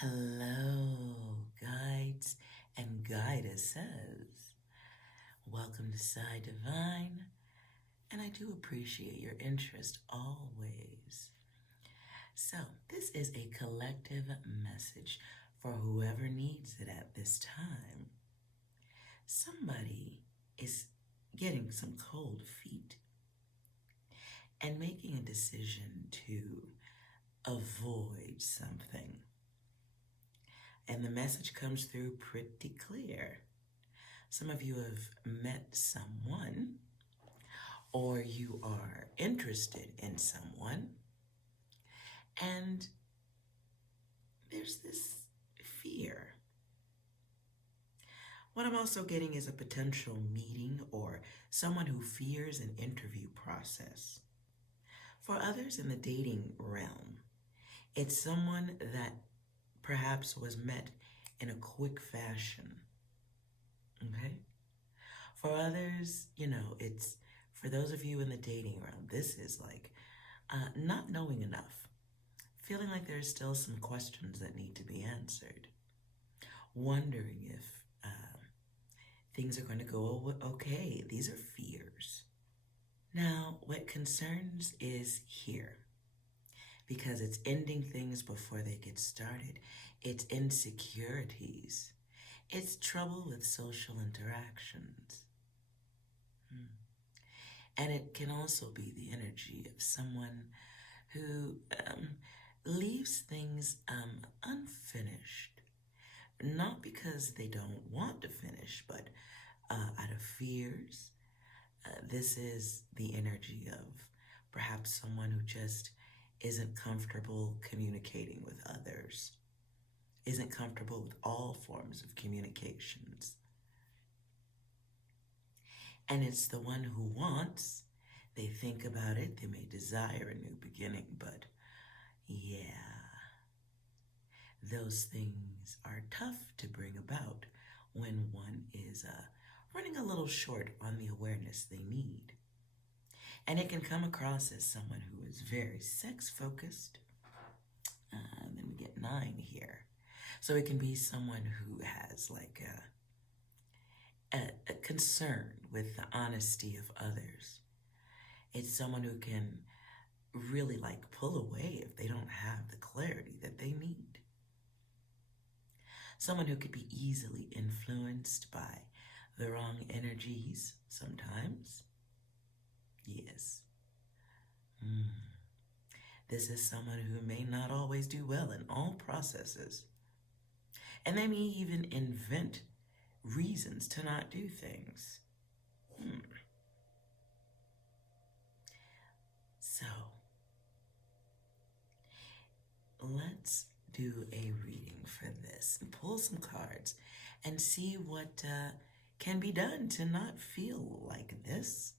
Hello, guides and guidesses. Welcome to Psi Divine, and I do appreciate your interest always. So, this is a collective message for whoever needs it at this time. Somebody is getting some cold feet and making a decision to avoid something. And the message comes through pretty clear. Some of you have met someone, or you are interested in someone, and there's this fear. What I'm also getting is a potential meeting or someone who fears an interview process. For others in the dating realm, it's someone that perhaps was met in a quick fashion, okay? For others, it's, for those of you in the dating realm, this is like not knowing enough, feeling like there's still some questions that need to be answered, wondering if things are going to go okay. These are fears. Now, what concerns is here, because it's ending things before they get started. It's insecurities. It's trouble with social interactions. And it can also be the energy of someone who leaves things unfinished. Not because they don't want to finish, but out of fears. This is the energy of perhaps someone who just isn't comfortable communicating with others, isn't comfortable with all forms of communications. And it's the one who wants, they think about it, they may desire a new beginning, but yeah, those things are tough to bring about when one is running a little short on the awareness they need. And it can come across as someone who is very sex-focused. Then we get 9 here. So it can be someone who has like a concern with the honesty of others. It's someone who can really like pull away if they don't have the clarity that they need. Someone who could be easily influenced by the wrong energies sometimes. Yes. This is someone who may not always do well in all processes. And they may even invent reasons to not do things. So, let's do a reading for this and pull some cards and see what can be done to not feel like this,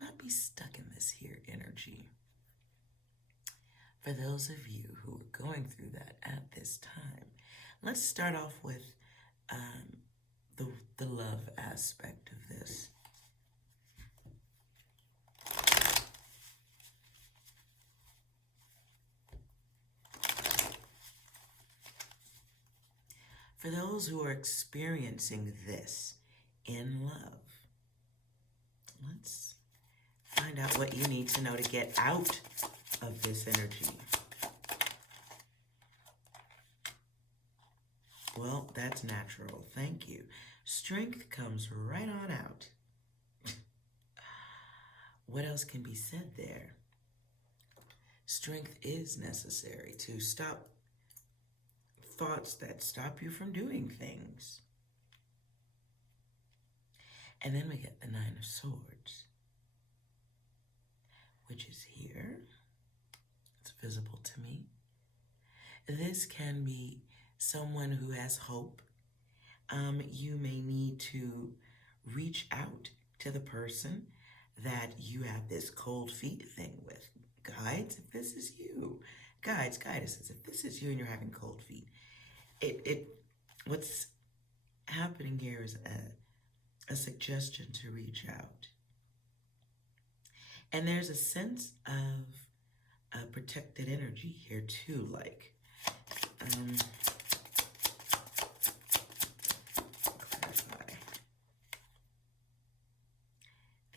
not be stuck in this here energy. For those of you who are going through that at this time, let's start off with the love aspect of this. For those who are experiencing this in love, let's find out what you need to know to get out of this energy. Well, that's natural. Thank you. Strength comes right on out. What else can be said there? Strength is necessary to stop thoughts that stop you from doing things. And then we get the 9 of Swords, which is here. It's visible to me. This can be someone who has hope. You may need to reach out to the person that you have this cold feet thing with. Guides, if this is you. Guides, if this is you and you're having cold feet. What's happening here is a suggestion to reach out. And there's a sense of protected energy here too, like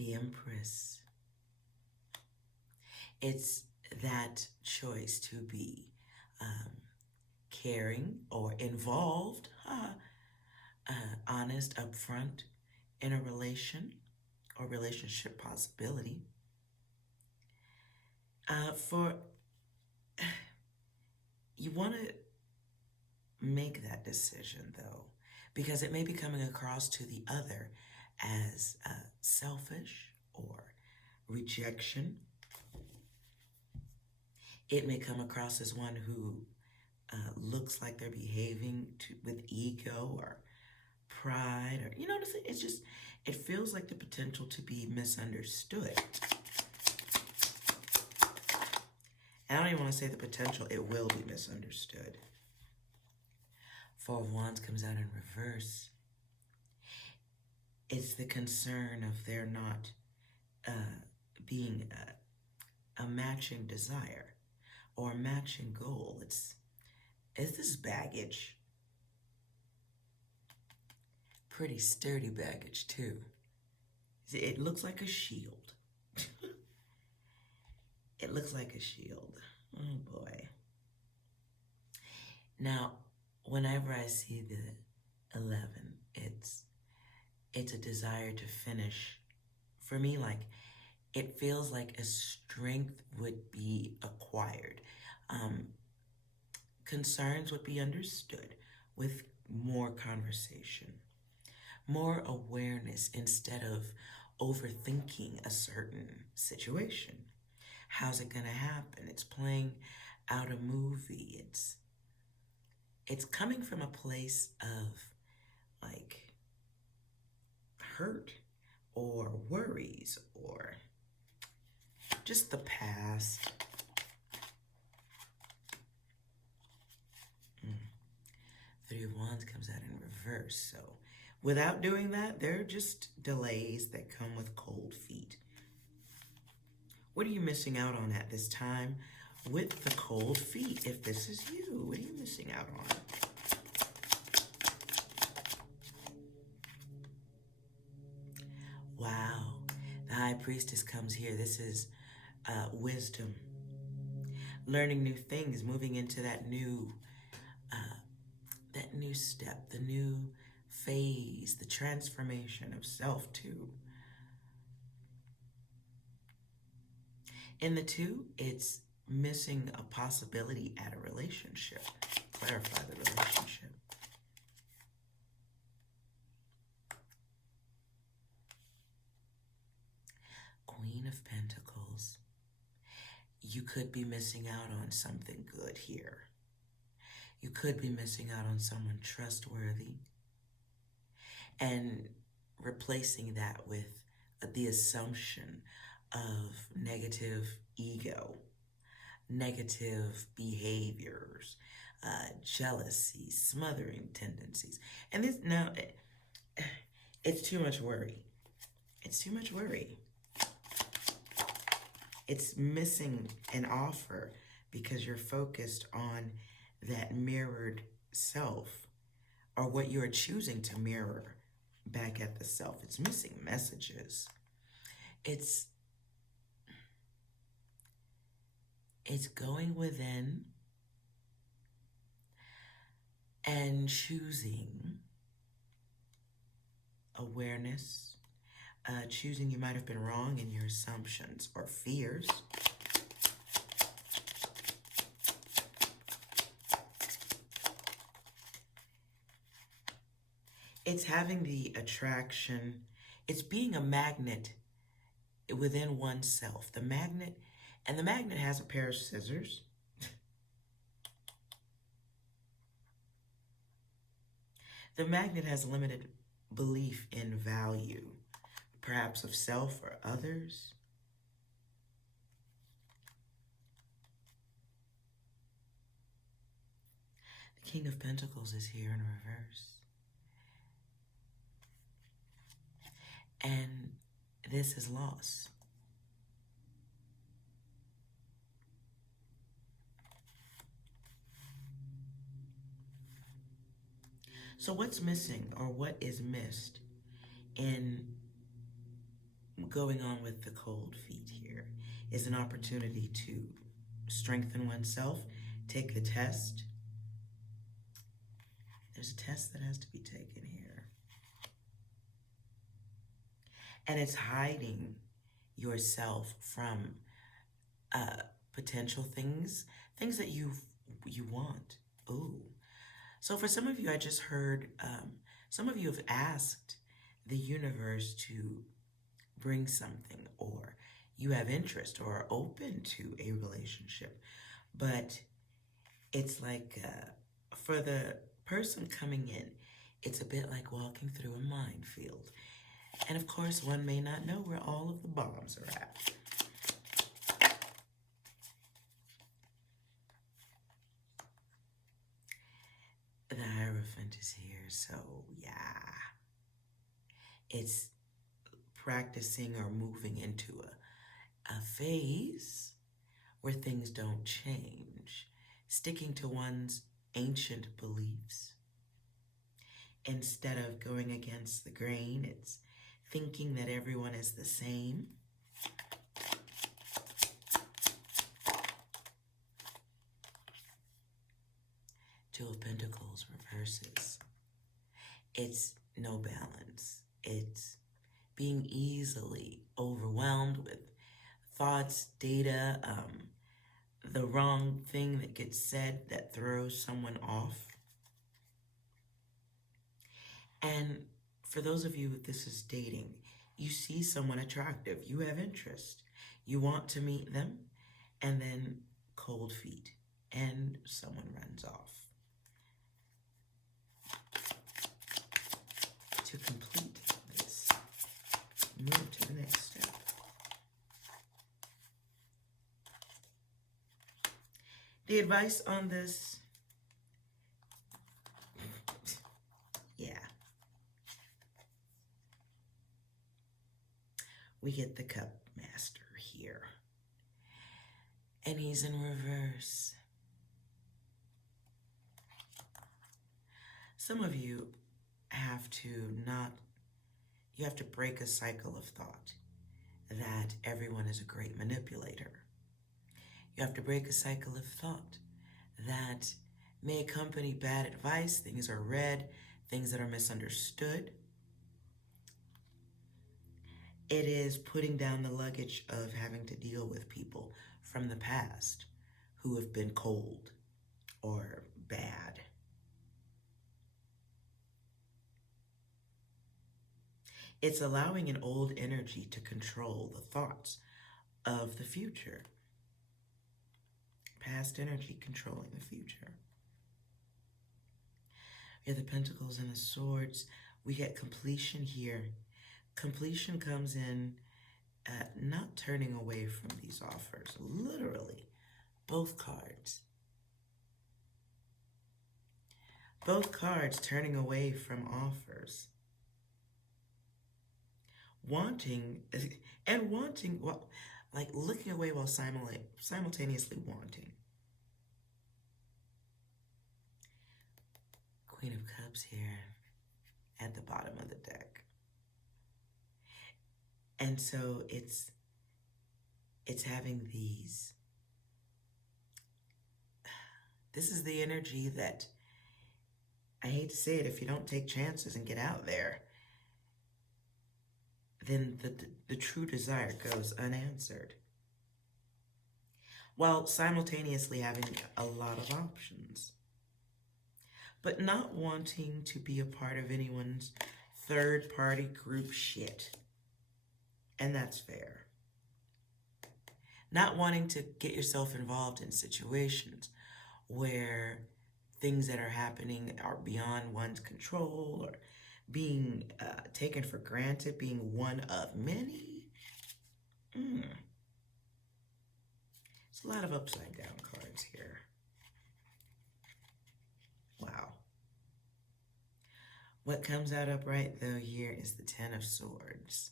the Empress. It's that choice to be caring or involved, honest, upfront in a relation or relationship possibility. You want to make that decision, though, because it may be coming across to the other as selfish or rejection. It may come across as one who looks like they're behaving with ego or pride, or it feels like the potential to be misunderstood. And I don't even want to say the potential, it will be misunderstood. Four of Wands comes out in reverse. It's the concern of there not being a matching desire or a matching goal. It's this baggage. Pretty sturdy baggage, too. It looks like a shield. It looks like a shield. Oh, boy. Now, whenever I see the 11, it's a desire to finish. For me, like, it feels like a strength would be acquired. Concerns would be understood with more conversation, more awareness instead of overthinking a certain situation. How's it gonna happen? It's playing out a movie. It's coming from a place of like hurt or worries or just the past. Three of Wands comes out in reverse. So without doing that, there are just delays that come with cold feet. What are you missing out on at this time with the cold feet? If this is you, what are you missing out on? Wow, the High Priestess comes here. This is wisdom, learning new things, moving into that new step, the new phase, the transformation of self too. In the 2, it's missing a possibility at a relationship. Clarify the relationship. Queen of Pentacles. You could be missing out on something good here. You could be missing out on someone trustworthy and replacing that with the assumption of negative ego, negative behaviors, jealousy, smothering tendencies. And this now, it's too much worry. It's too much worry. It's missing an offer because you're focused on that mirrored self or what you're choosing to mirror back at the self. It's missing messages. It's going within and choosing awareness, choosing you might have been wrong in your assumptions or fears. It's having the attraction. It's being a magnet within oneself. The magnet has a pair of scissors. The magnet has limited belief in value, perhaps of self or others. The King of Pentacles is here in reverse. And this is loss. So what's missing or what is missed in going on with the cold feet here is an opportunity to strengthen oneself, take the test. There's a test that has to be taken here. And it's hiding yourself from potential things that you want. Ooh. So for some of you, I just heard, some of you have asked the universe to bring something, or you have interest or are open to a relationship. But it's like, for the person coming in, it's a bit like walking through a minefield. And of course, one may not know where all of the bombs are at. The Hierophant is here, so yeah. It's practicing or moving into a phase where things don't change, sticking to one's ancient beliefs. Instead of going against the grain, it's thinking that everyone is the same. Two of Pentacles reverses. It's no balance. It's being easily overwhelmed with thoughts, data, the wrong thing that gets said that throws someone off. And for those of you, this is dating, you see someone attractive, you have interest, you want to meet them, and then cold feet, and someone runs off. To complete this, move to the next step. The advice on this, yeah. We get the Cup Master here. And he's in reverse. Some of you have to break a cycle of thought that everyone is a great manipulator. You have to break a cycle of thought that may accompany bad advice, things are read, things that are misunderstood. It is putting down the luggage of having to deal with people from the past who have been cold or bad. It's allowing an old energy to control the thoughts of the future. Past energy controlling the future. We have the Pentacles and the Swords. We get completion here. Completion comes in not turning away from these offers. Literally, both cards. Both cards turning away from offers. Wanting, well, like looking away while simultaneously wanting. Queen of Cups here at the bottom of the deck. And so it's having these, this is the energy that, I hate to say it, if you don't take chances and get out there, then the true desire goes unanswered, while simultaneously having a lot of options, but not wanting to be a part of anyone's third-party group shit. And that's fair. Not wanting to get yourself involved in situations where things that are happening are beyond one's control, or being taken for granted, being one of many. It's a lot of upside down cards here. Wow. What comes out upright though here is the Ten of Swords.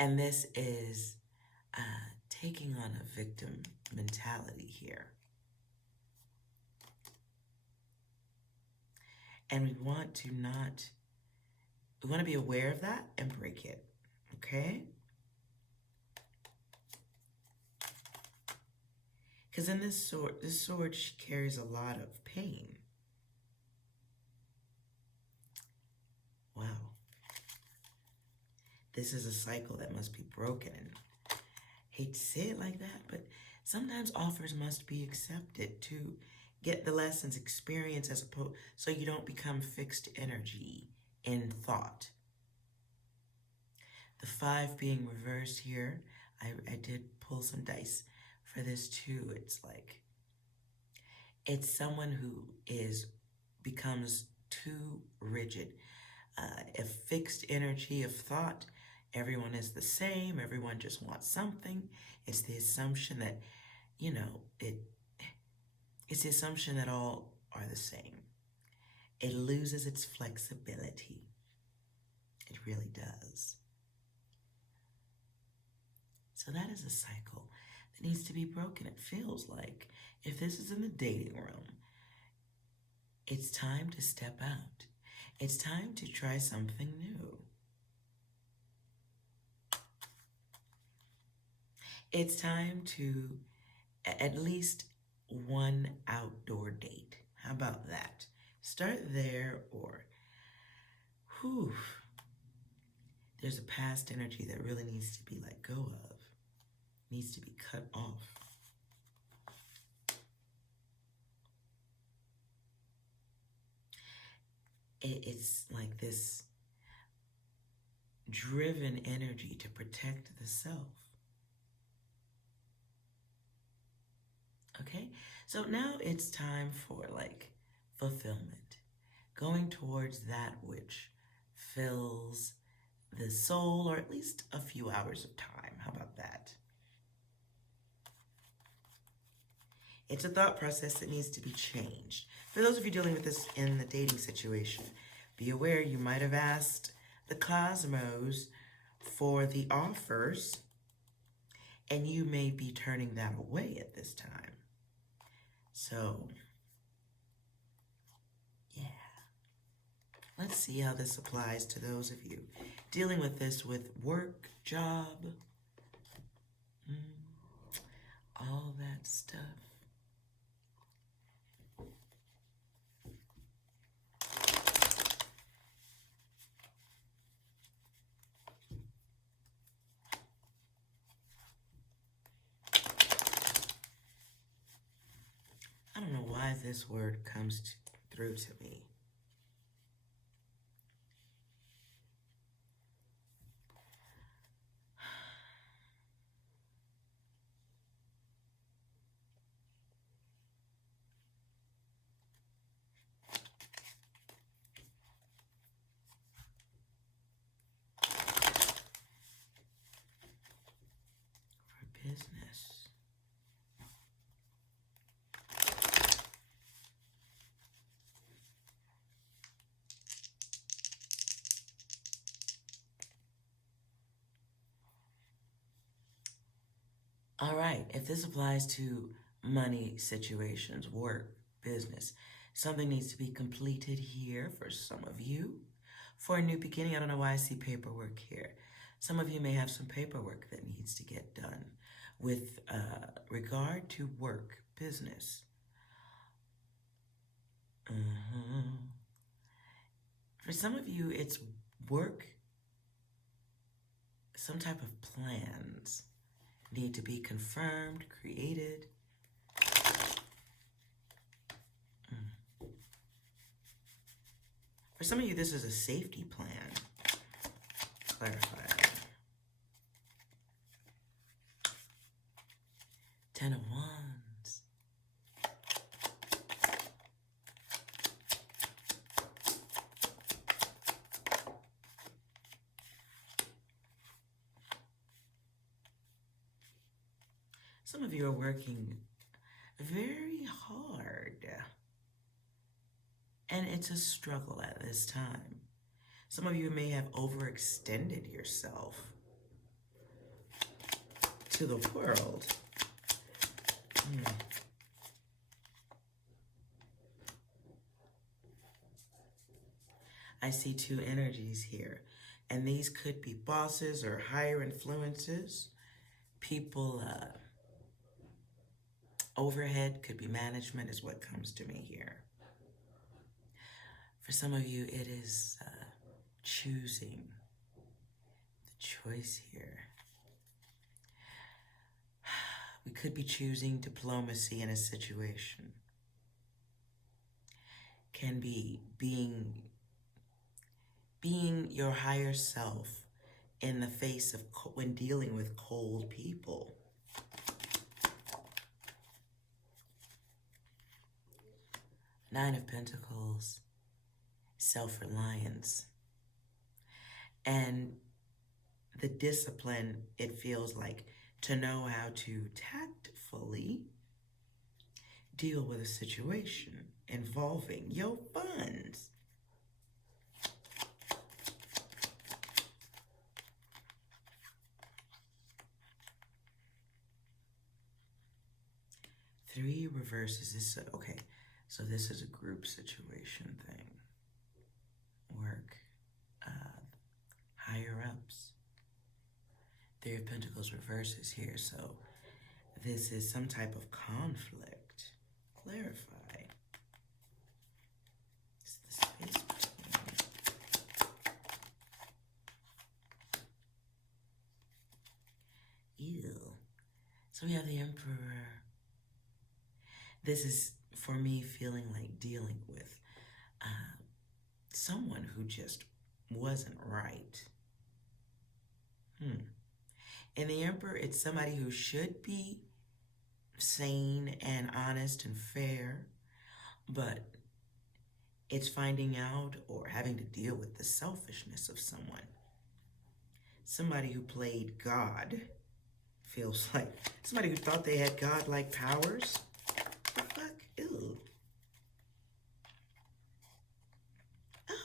And this is taking on a victim mentality here. And we want to be aware of that and break it, Okay? Because in this sword, she carries a lot of pain. Wow. This is a cycle that must be broken. And hate to say it like that, but sometimes offers must be accepted to get the lessons, experience, as opposed, so you don't become fixed energy in thought. The 5 being reversed here, I did pull some dice for this too. It's like, it's someone who becomes too rigid. A fixed energy of thought, everyone is the same, everyone just wants something. It's the assumption that, you know, it's the assumption that all are the same. It loses its flexibility. It really does. So that is a cycle that needs to be broken. It feels like, if this is in the dating realm, it's time to step out. It's time to try something new. It's time to at least one outdoor date. How about that? Start there, or there's a past energy that really needs to be let go of, needs to be cut off. It's like this driven energy to protect the self. Okay, so now it's time for like fulfillment, going towards that which fills the soul, or at least a few hours of time. How about that? It's a thought process that needs to be changed. For those of you dealing with this in the dating situation, be aware you might have asked the cosmos for the offers, and you may be turning that away at this time. So, yeah. Let's see how this applies to those of you dealing with this with work, job, all that stuff. I don't know why this word comes through to me. For business. All right, if this applies to money situations, work, business, something needs to be completed here for some of you. For a new beginning, I don't know why I see paperwork here. Some of you may have some paperwork that needs to get done with regard to work, business. For some of you, it's work, some type of plans need to be confirmed, created. For some of you, this is a safety plan. Clarify. 10 of Wands. Some of you are working very hard, and it's a struggle at this time. Some of you may have overextended yourself to the world. I see 2 energies here. And these could be bosses or higher influences. People, overhead could be management is what comes to me here. For some of you, it is choosing, the choice here. We could be choosing diplomacy in a situation. Can be being your higher self in the face of when dealing with cold people. Nine of Pentacles, self-reliance. And the discipline, it feels like, to know how to tactfully deal with a situation involving your funds. Three reverses. This, okay, so this is a group situation thing. Work, higher ups. Three of Pentacles reverses here, so this is some type of conflict. Clarify. It's the space between. Ew. So we have the Emperor. This is, for me, feeling like dealing with someone who just wasn't right. And the Emperor, it's somebody who should be sane and honest and fair, but it's finding out or having to deal with the selfishness of someone. Somebody who played God, feels like. Somebody who thought they had God-like powers. The fuck? Ew.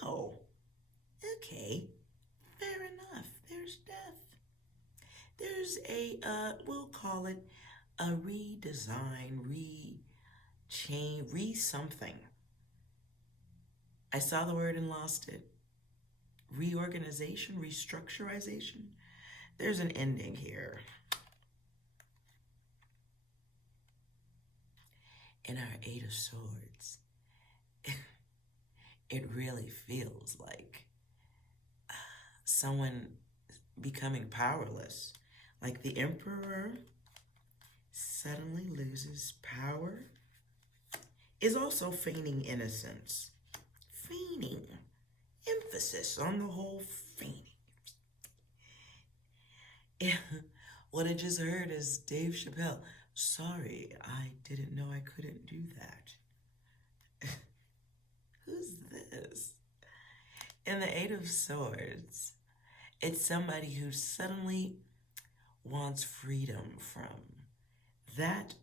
Oh, okay. Fair enough. There's death. There's a, we'll call it a redesign, re-change, re-something. I saw the word and lost it. Reorganization, restructurization. There's an ending here. In our Eight of Swords, it really feels like someone becoming powerless. Like the Emperor suddenly loses power, is also feigning innocence. Feigning. Emphasis on the whole feigning. What I just heard is Dave Chappelle. Sorry, I didn't know I couldn't do that. Who's this? In the Eight of Swords, it's somebody who suddenly wants freedom from that.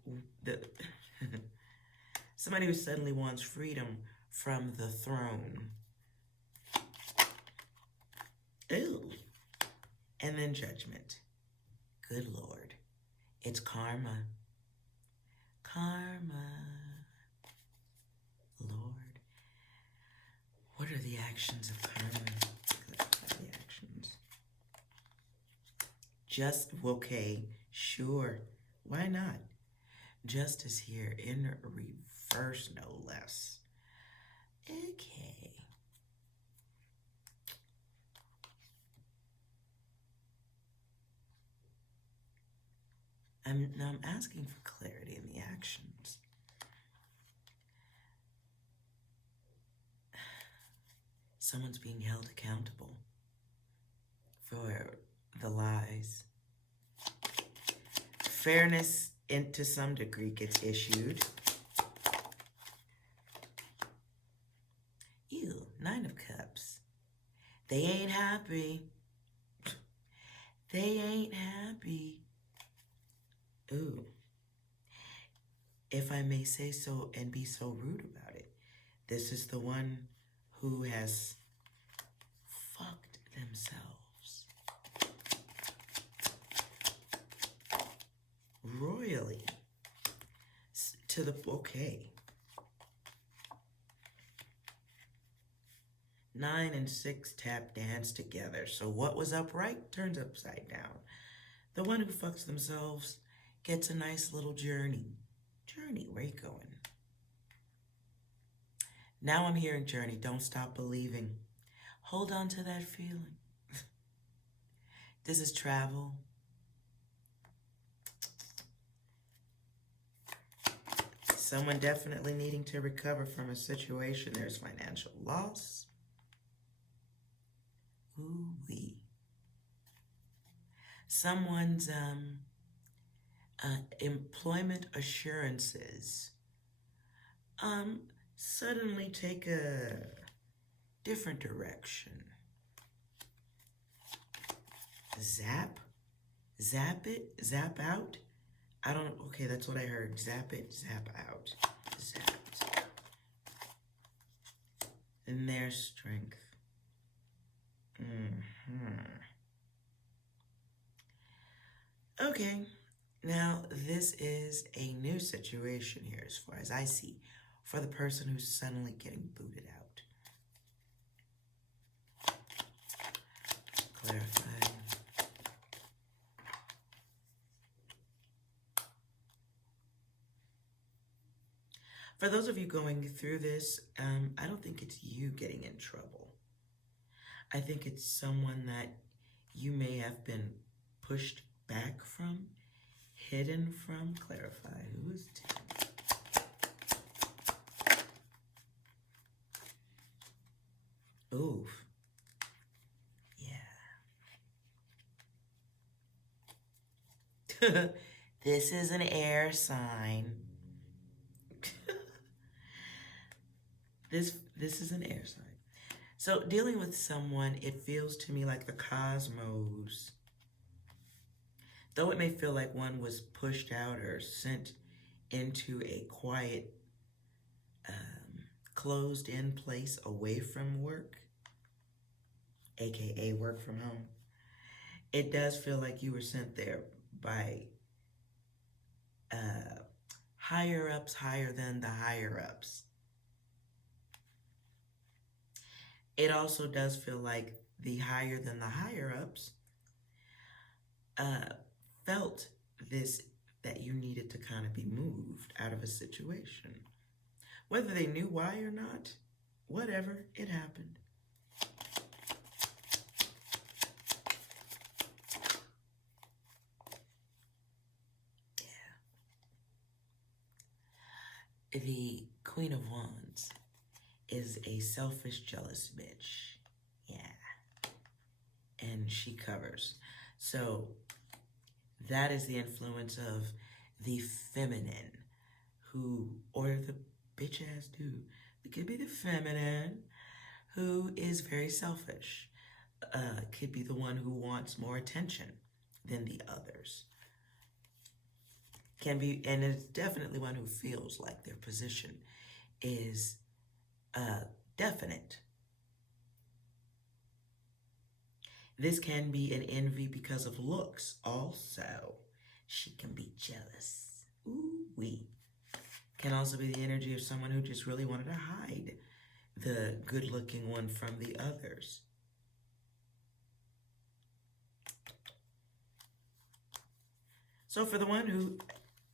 Somebody who suddenly wants freedom from the throne. Ooh. And then Judgment. Good Lord. It's karma. Karma. Lord. What are the actions of karma? The actions. Just, okay, sure. Why not? Justice here in reverse, no less. Okay. Now I'm asking for clarity in the actions. Someone's being held accountable for the lies. Fairness, to some degree, gets issued. Ew, Nine of Cups. They ain't happy. They ain't happy. Ooh. If I may say so and be so rude about it, this is the one who has fucked themselves royally to the, okay. 9 and 6 tap dance together. So what was upright turns upside down. The one who fucks themselves gets a nice little journey. Journey, where you going? Now I'm hearing journey. Don't stop believing. Hold on to that feeling. This is travel. Someone definitely needing to recover from a situation. There's financial loss. Ooh-wee. Someone's employment assurances suddenly take a different direction. Zap it, zap out. I don't, okay, that's what I heard. Zap it, zap out. Zapped. And their strength. Okay, now this is a new situation here as far as I see for the person who's suddenly getting booted out. Clarify. For those of you going through this, I don't think it's you getting in trouble. I think it's someone that you may have been pushed back from, hidden from. Clarify. Who is 10? Oof. Yeah. This is an air sign. This is an air sign. So dealing with someone, it feels to me like the cosmos, though it may feel like one was pushed out or sent into a quiet, closed-in place away from work, aka work from home, it does feel like you were sent there by higher-ups, higher than the higher-ups. It also does feel like the higher than the higher-ups felt this, that you needed to kind of be moved out of a situation. Whether they knew why or not, whatever, it happened. Yeah. The Queen of Wands is a selfish, jealous bitch. Yeah. And she covers. So that is the influence of the feminine who, or the bitch ass dude. It could be the feminine who is very selfish. Could be the one who wants more attention than the others. Can be, and it's definitely one who feels like their position is definite. This can be an envy because of looks also. She can be jealous. Ooh-wee. Can also be the energy of someone who just really wanted to hide the good-looking one from the others. So for the one who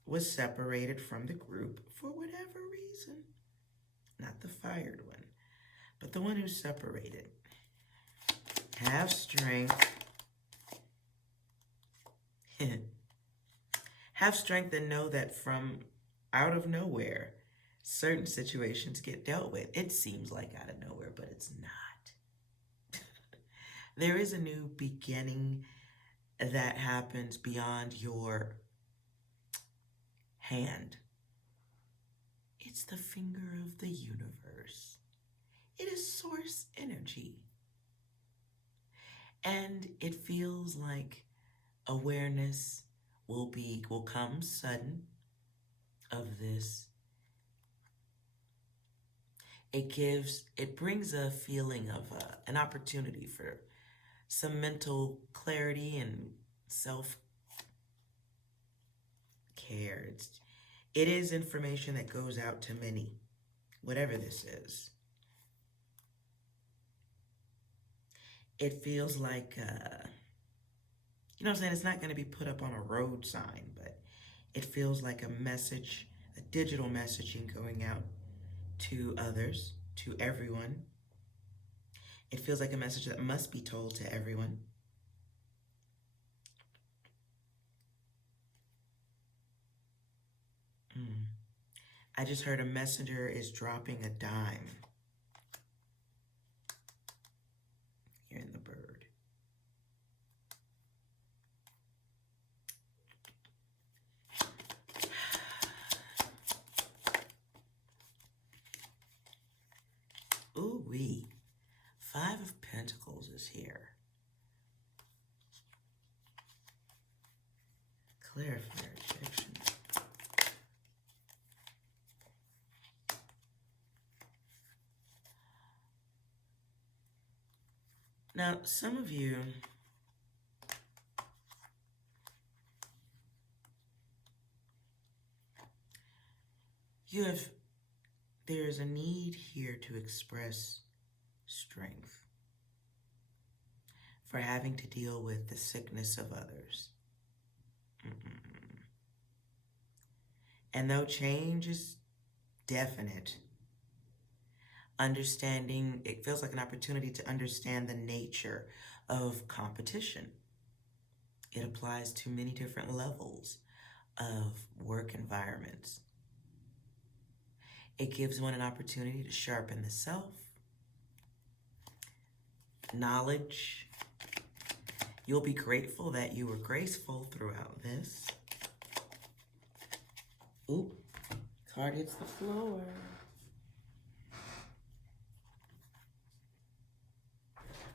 was separated from the group for whatever reason, not the fired one, but the one who's separated, have strength. Have strength and know that from out of nowhere, certain situations get dealt with. It seems like out of nowhere, but it's not. There is a new beginning that happens beyond your hand. It's the finger of the universe. It is source energy. And it feels like awareness will come sudden of this. It brings a feeling of an opportunity for some mental clarity and self-care. It is information that goes out to many, whatever this is. It feels like, you know what I'm saying? It's not going to be put up on a road sign, but it feels like a message, a digital messaging going out to others, to everyone. It feels like a message that must be told to everyone. I just heard a messenger is dropping a dime. Here in the bird. Ooh-wee. 5 of Pentacles is here. Clarifier rejection. Now, some of you there's a need here to express strength for having to deal with the sickness of others. And though change is definite, understanding, it feels like an opportunity to understand the nature of competition. It applies to many different levels of work environments. It gives one an opportunity to sharpen the self, knowledge. You'll be grateful that you were graceful throughout this. Oop, card hits the floor.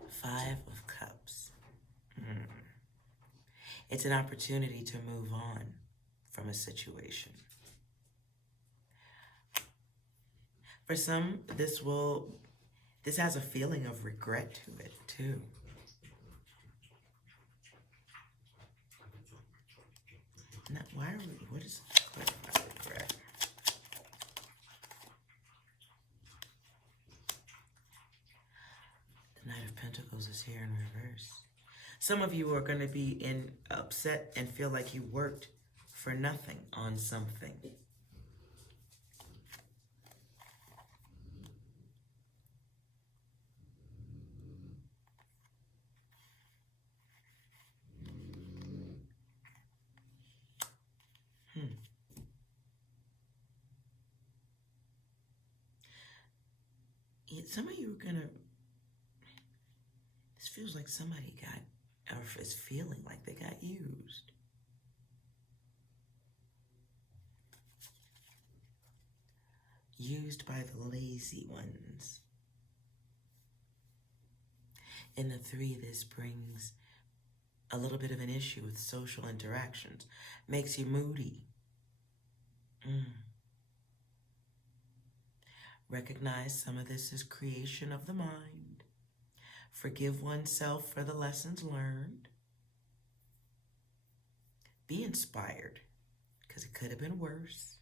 5 of Cups. It's an opportunity to move on from a situation. For some, this has a feeling of regret to it too. Now, what is regret? The Knight of Pentacles is here in reverse. Some of you are going to be upset and feel like you worked for nothing on something. Some of you are gonna, this feels like somebody got, or is feeling like they got used. Used by the lazy ones. In the 3, this brings a little bit of an issue with social interactions. Makes you moody. Recognize some of this is creation of the mind. Forgive oneself for the lessons learned. Be inspired, because it could have been worse.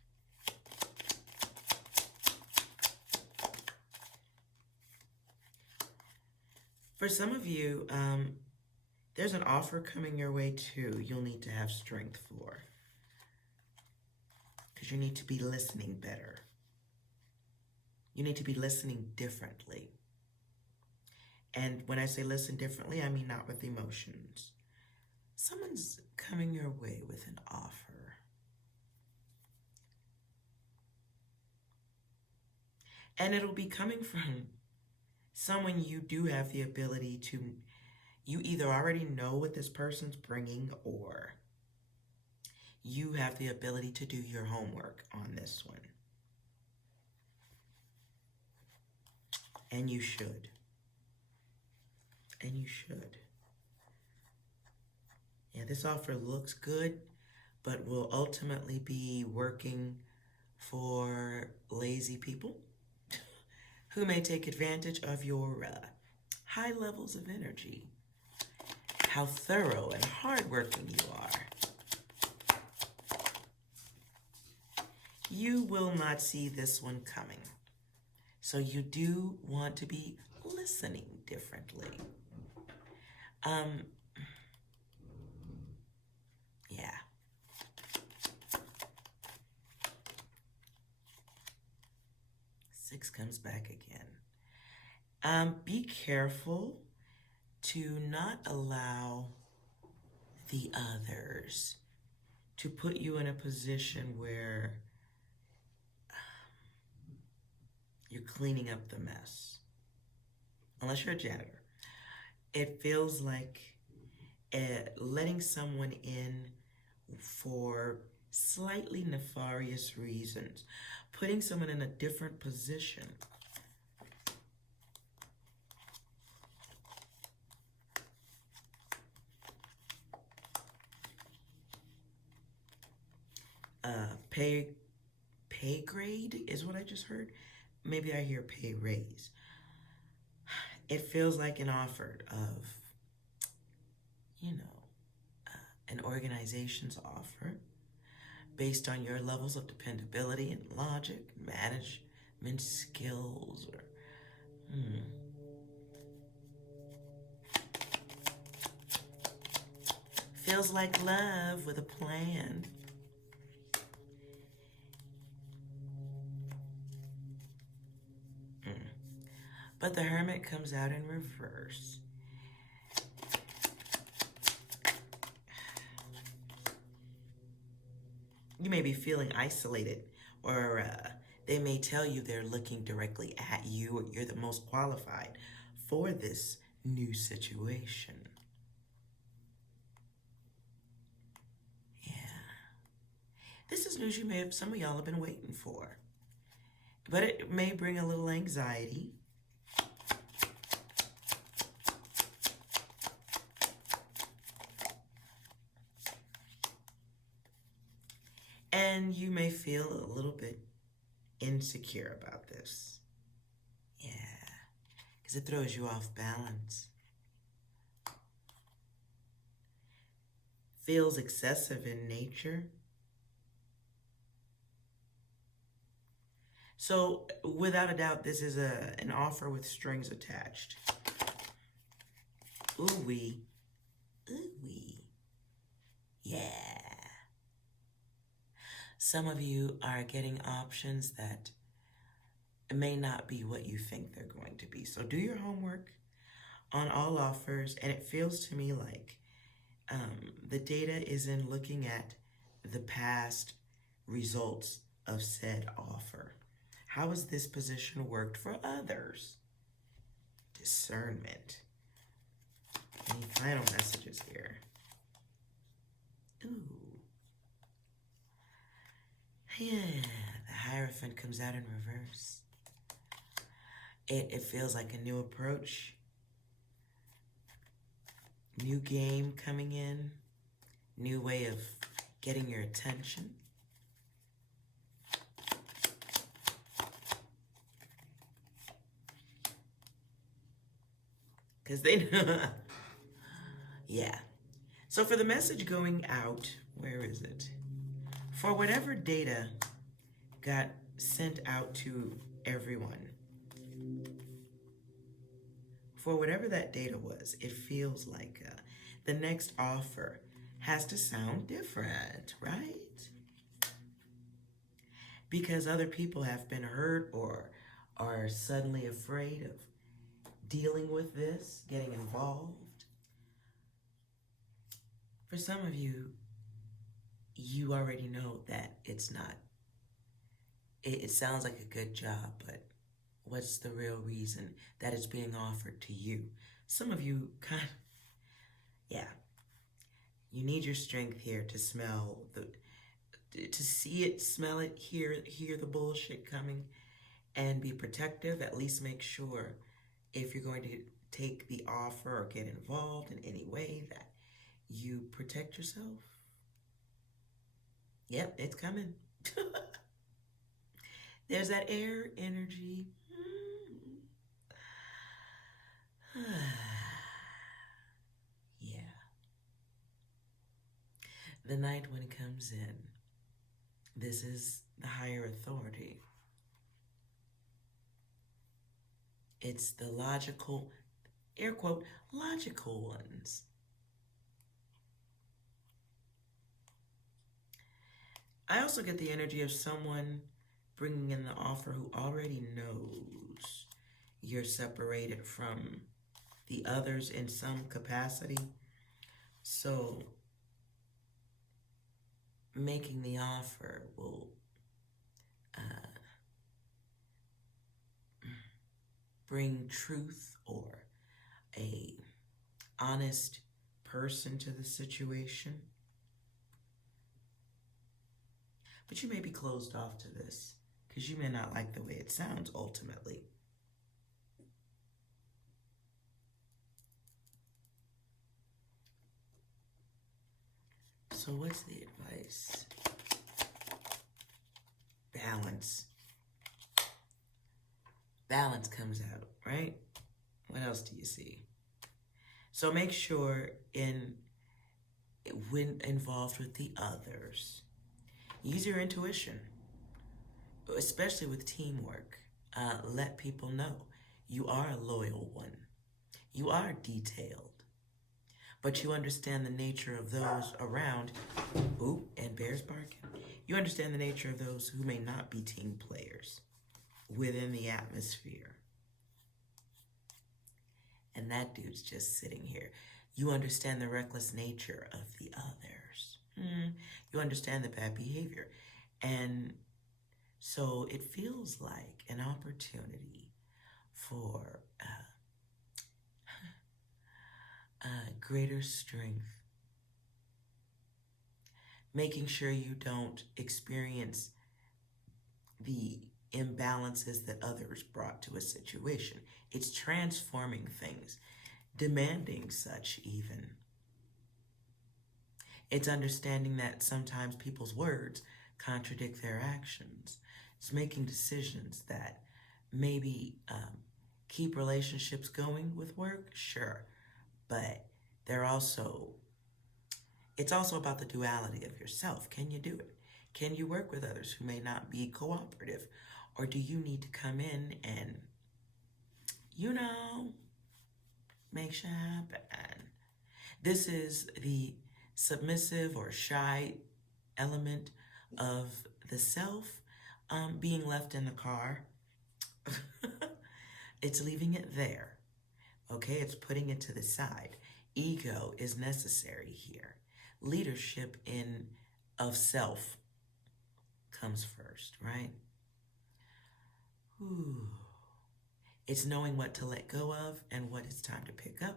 For some of you, there's an offer coming your way too. You'll need to have strength for, because you need to be listening better. You need to be listening differently. And when I say listen differently, I mean not with emotions. Someone's coming your way with an offer. And it'll be coming from someone you do have the ability to, you either already know what this person's bringing, or you have the ability to do your homework on this one. And you should. And you should. Yeah, this offer looks good, but will ultimately be working for lazy people who may take advantage of your high levels of energy, how thorough and hardworking you are. You will not see this one coming. So you do want to be listening differently. Um, yeah. Six comes back again. Be careful to not allow the others to put you in a position where you're cleaning up the mess. Unless you're a janitor. It feels like letting someone in for slightly nefarious reasons, putting someone in a different position. Pay grade is what I just heard. Maybe I hear pay raise. It feels like an offer of, an organization's offer based on your levels of dependability and logic, management skills, or feels like love with a plan. But the Hermit comes out in reverse. You may be feeling isolated, or they may tell you they're looking directly at you, or you're the most qualified for this new situation. Yeah. This is news some of y'all have been waiting for. But it may bring a little anxiety. And you may feel a little bit insecure about this. Yeah, because it throws you off balance. Feels excessive in nature. So, without a doubt, this is an offer with strings attached. Ooh-wee. Ooh-wee. Yeah. Some of you are getting options that may not be what you think they're going to be. So do your homework on all offers. And it feels to me like the data is in looking at the past results of said offer. How has this position worked for others? Discernment. Any final messages here? Ooh. Yeah, the Hierophant comes out in reverse. It feels like a new approach. New game coming in. New way of getting your attention. Because they know. Yeah. So for the message going out, where is it? For whatever data got sent out to everyone, for whatever that data was, it feels like the next offer has to sound different, right? Because other people have been hurt or are suddenly afraid of dealing with this, getting involved. For some of you, you already know that it's not. It sounds like a good job, but what's the real reason that it's being offered to you? Some of you you need your strength here to smell to see it, smell it, hear the bullshit coming, and be protective. At least make sure if you're going to take the offer or get involved in any way that you protect yourself. Yep, it's coming. There's that air energy. Yeah. The Night when it comes in, this is the higher authority. It's the logical, air quote, logical ones. I also get the energy of someone bringing in the offer who already knows you're separated from the others in some capacity. So making the offer will bring truth or a honest person to the situation. But you may be closed off to this because you may not like the way it sounds ultimately. So what's the advice? Balance. Balance comes out, right? What else do you see? So make sure when involved with the others, use your intuition, especially with teamwork. Let people know you are a loyal one. You are detailed, but you understand the nature of those around. Ooh, and bears barking. You understand the nature of those who may not be team players within the atmosphere. And that dude's just sitting here. You understand the reckless nature of the others. You understand the bad behavior. And so it feels like an opportunity for greater strength. Making sure you don't experience the imbalances that others brought to a situation. It's transforming things, demanding such even. It's understanding that sometimes people's words contradict their actions. It's making decisions that maybe keep relationships going with work, sure, but it's also about the duality of yourself. Can you do it? Can you work with others who may not be cooperative? Or do you need to come in and, make shit happen? This is the submissive or shy element of the self being left in the car. It's leaving it there. Okay, it's putting it to the side. Ego is necessary here. Leadership of self comes first, right? It's knowing what to let go of and what it's time to pick up.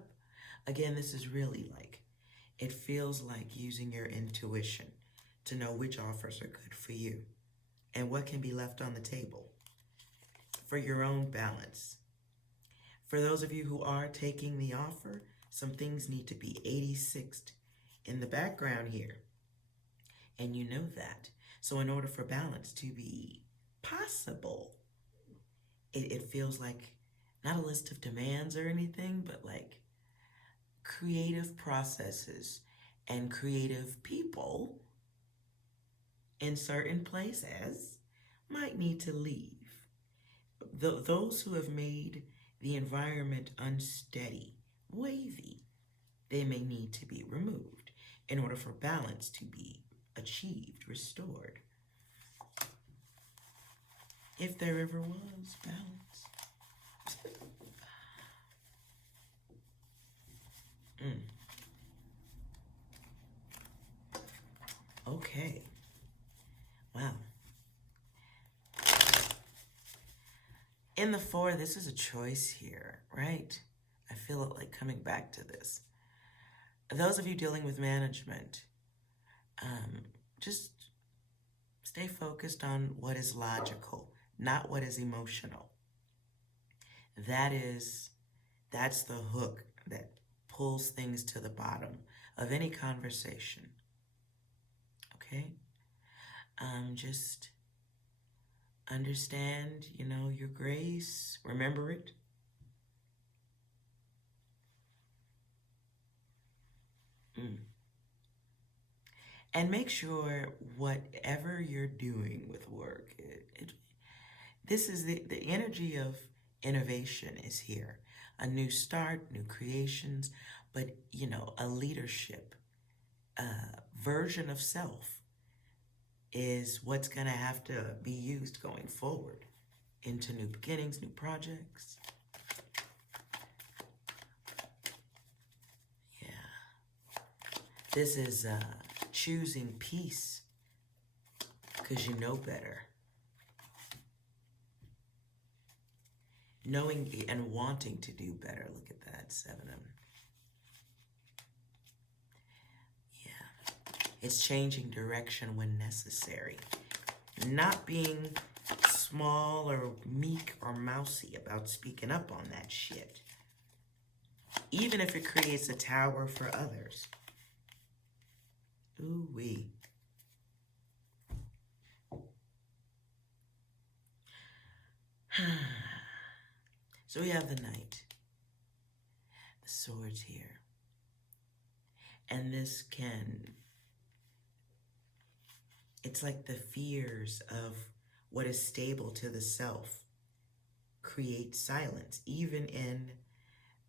Again, this is really it feels like using your intuition to know which offers are good for you and what can be left on the table for your own balance. For those of you who are taking the offer, some things need to be 86'd in the background here. And you know that. So in order for balance to be possible, it feels like not a list of demands or anything, but creative processes and creative people in certain places might need to leave. Those who have made the environment unsteady, wavy, they may need to be removed in order for balance to be achieved, restored. If there ever was balance. Okay. Wow. In the 4, this is a choice here, right? I feel it coming back to this. Those of you dealing with management, just stay focused on what is logical, not what is emotional. That's the hook that pulls things to the bottom of any conversation. Okay? Just understand, your grace. Remember it. And make sure whatever you're doing with work, this is the energy of Innovation is here. A new start, new creations, but, you know, a leadership version of self is what's going to have to be used going forward into new beginnings, new projects. Yeah. This is choosing peace because you know better. Knowing and wanting to do better. Look at that, 7 of them. It's changing direction when necessary. Not being small or meek or mousy about speaking up on that shit. Even if it creates a tower for others. Ooh-wee. So we have the Knight. The Swords here. And this can... It's like the fears of what is stable to the self create silence, even in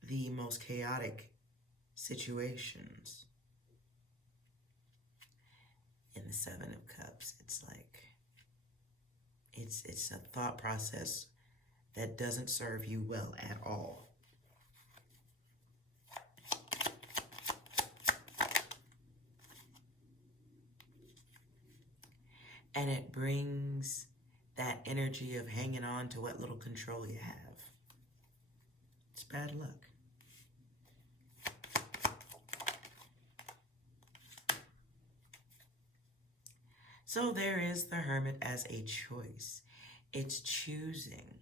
the most chaotic situations. In the 7 of Cups, it's like, it's a thought process that doesn't serve you well at all. And it brings that energy of hanging on to what little control you have. It's bad luck. So there is the Hermit as a choice. It's choosing,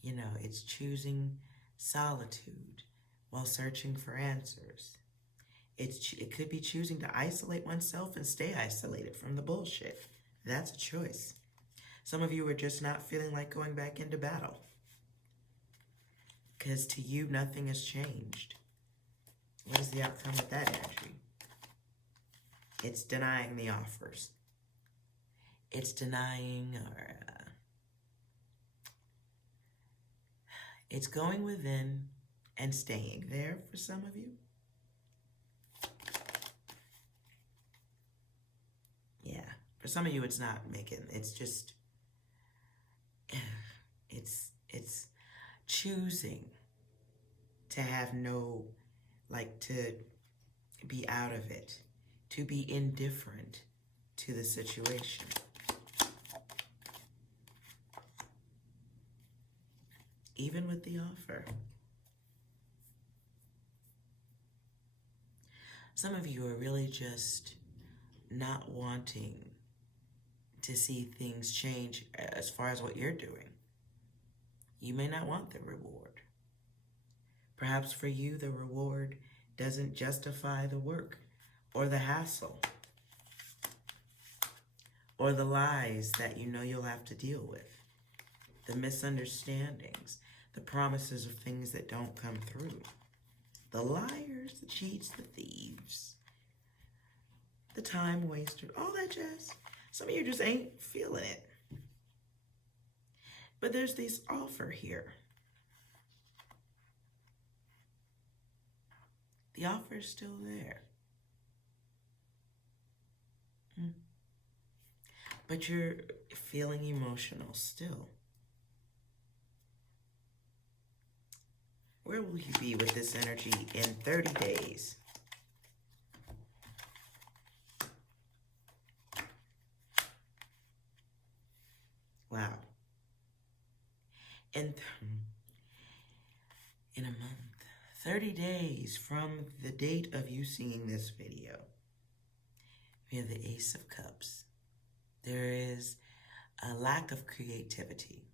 you know, it's choosing solitude while searching for answers. It could be choosing to isolate oneself and stay isolated from the bullshit. That's a choice. Some of you are just not feeling like going back into battle. Because to you, nothing has changed. What is the outcome of that energy? It's denying the offers. It's denying or... it's going within and staying there for some of you. Yeah. For some of you, it's not making, it's just, it's choosing to have no, like, to be out of it, to be indifferent to the situation. Even with the offer. Some of you are really just not wanting to see things change as far as what you're doing. You may not want the reward. Perhaps for you, the reward doesn't justify the work or the hassle or the lies that you know you'll have to deal with, the misunderstandings, the promises of things that don't come through, the liars, the cheats, the thieves, the time wasters, all that jazz. Some of you just ain't feeling it. But there's this offer here. The offer is still there. But you're feeling emotional still. Where will you be with this energy in 30 days? Wow. In a month, 30 days from the date of you seeing this video, we have the Ace of Cups. There is a lack of creativity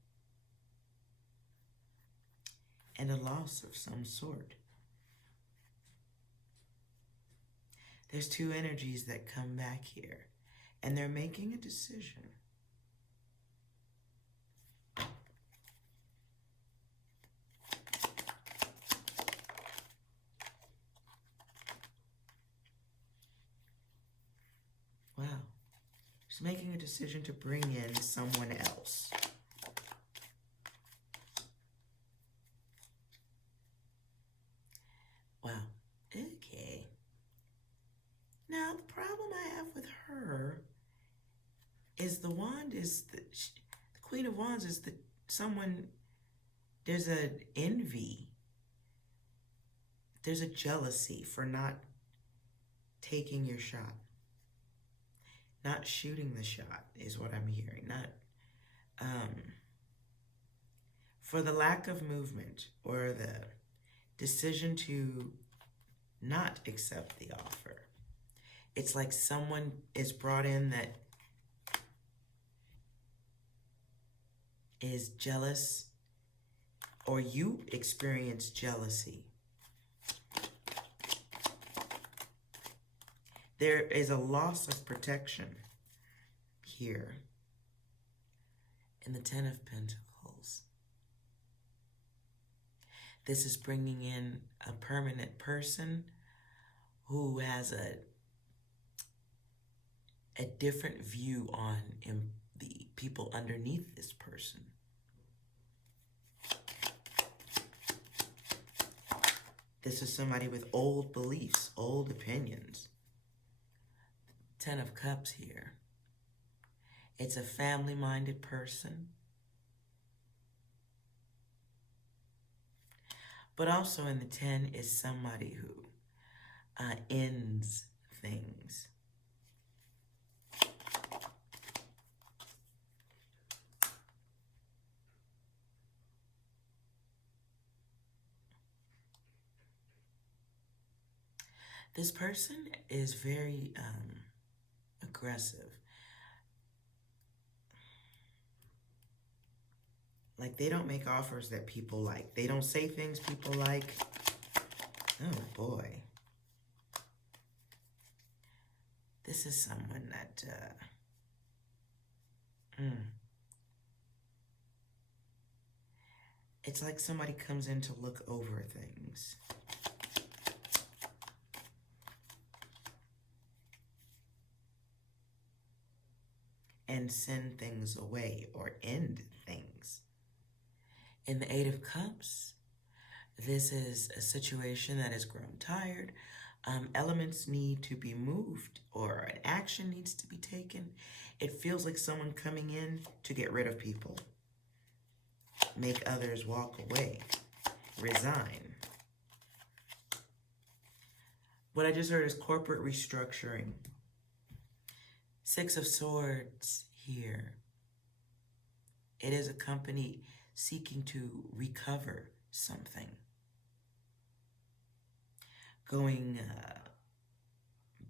and a loss of some sort. There's two energies that come back here, and they're making a decision. Wow. She's making a decision to bring in someone else. Wow. Okay. Now, the problem I have with her is the wand is the Queen of Wands is someone, there's an envy, there's a jealousy for not taking your shot, not shooting the shot is what I'm hearing, not, for the lack of movement or the decision to not accept the offer. It's like someone is brought in that is jealous, or you experience jealousy. There is a loss of protection here in the Ten of Pentacles. This is bringing in a permanent person who has a different view on the people underneath this person. This is somebody with old beliefs, old opinions. Ten of Cups here. It's a family-minded person. But also in the 10 is somebody who ends things. This person is very aggressive. Like, they don't make offers that people like. They don't say things people like. Oh, boy. This is someone that... It's like somebody comes in to look over things. And send things away or end things. In the Eight of Cups, this is a situation that has grown tired. Elements need to be moved or an action needs to be taken. It feels like someone coming in to get rid of people. Make others walk away. Resign. What I just heard is corporate restructuring. Six of Swords here. It is a company seeking to recover something. Going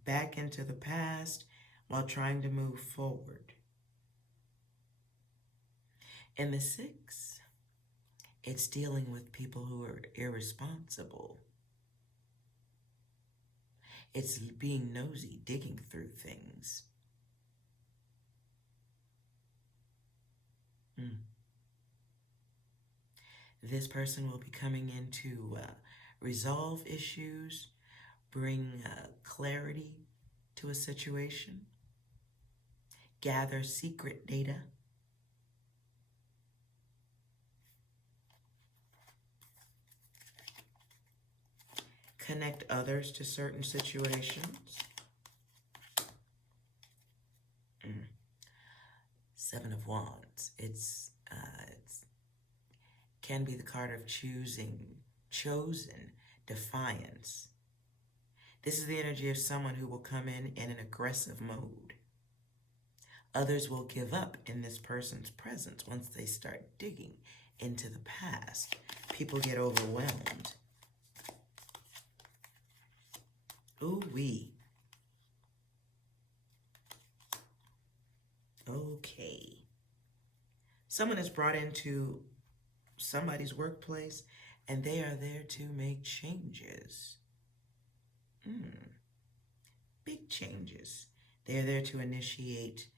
back into the past while trying to move forward. In the 6, it's dealing with people who are irresponsible. It's being nosy, digging through things. This person will be coming in to resolve issues, bring clarity to a situation, gather secret data, connect others to certain situations. 7 of Wands. It's can be the card of chosen, defiance. This is the energy of someone who will come in an aggressive mode. Others will give up in this person's presence once they start digging into the past. People get overwhelmed. Ooh-wee. Okay. Someone is brought into somebody's workplace and they are there to make changes. Big changes. They're there to initiate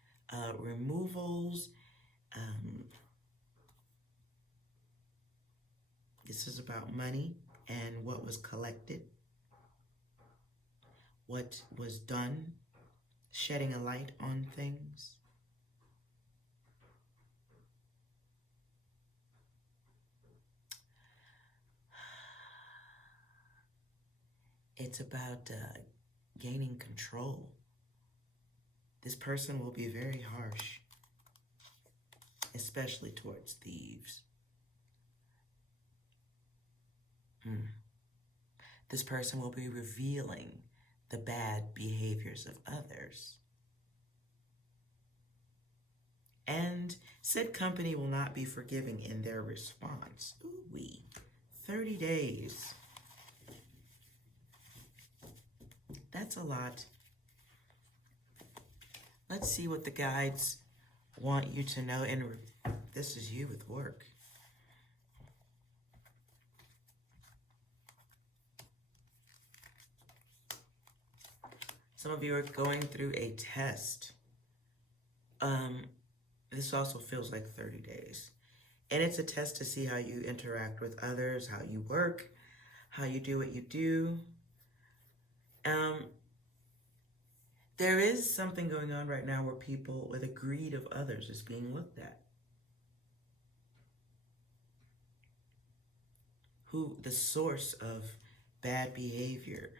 removals. This is about money and what was collected, what was done, shedding a light on things. It's about gaining control. This person will be very harsh, especially towards thieves. This person will be revealing the bad behaviors of others. And said company will not be forgiving in their response. Ooh-wee. 30 days. That's a lot. Let's see what the guides want you to know. And this is you with work. Some of you are going through a test. This also feels like 30 days. And it's a test to see how you interact with others, how you work, how you do what you do. There is something going on right now where people, where the greed of others is being looked at. The source of bad behavior.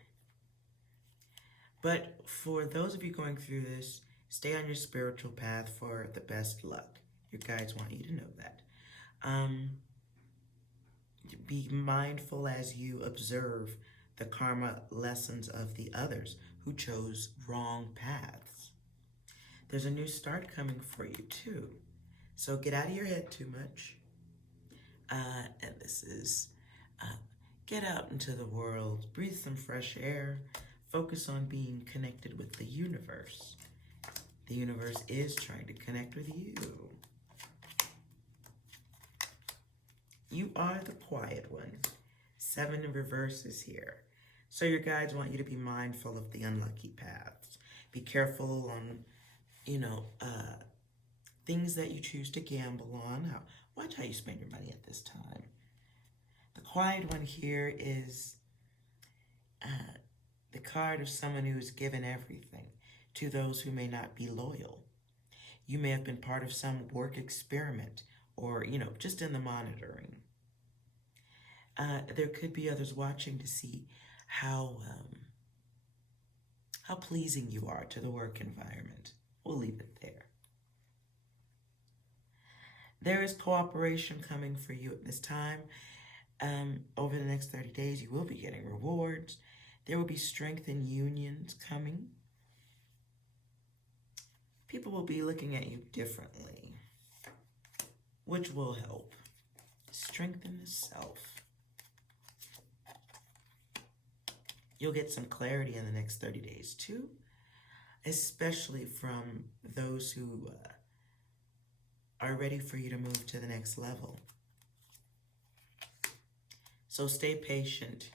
But for those of you going through this, stay on your spiritual path for the best luck. Your guides want you to know that. Be mindful as you observe the karma lessons of the others who chose wrong paths. There's a new start coming for you too. So get out of your head too much. And this is, get out into the world, breathe some fresh air, focus on being connected with the universe. The universe is trying to connect with you. You are the quiet one. 7 in reverse is here. So your guides want you to be mindful of the unlucky paths. Be careful on, things that you choose to gamble on. Watch how you spend your money at this time. The quiet one here is the card of someone who's given everything to those who may not be loyal. You may have been part of some work experiment or, just in the monitoring. There could be others watching to see how pleasing you are to the work environment. We'll leave it there. There is cooperation coming for you at this time. Over the next 30 days, you will be getting rewards. There will be strength in unions coming. People will be looking at you differently, which will help strengthen the self. You'll get some clarity in the next 30 days too, especially from those who are ready for you to move to the next level. So stay patient.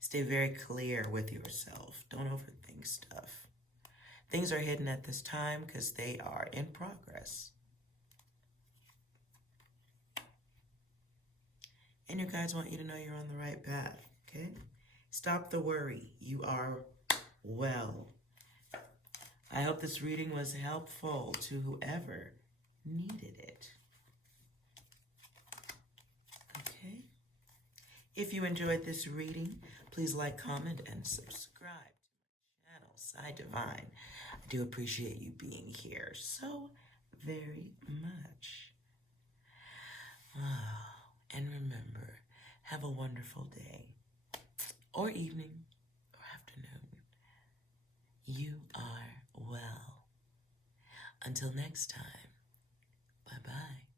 Stay very clear with yourself. Don't overthink stuff. Things are hidden at this time because they are in progress. And your guides want you to know you're on the right path, okay? Stop the worry. You are well. I hope this reading was helpful to whoever needed it. Okay? If you enjoyed this reading, please like, comment, and subscribe to my channel, Psi Divine. I do appreciate you being here so very much. And remember, have a wonderful day, or evening, or afternoon. You are well. Until next time, bye-bye.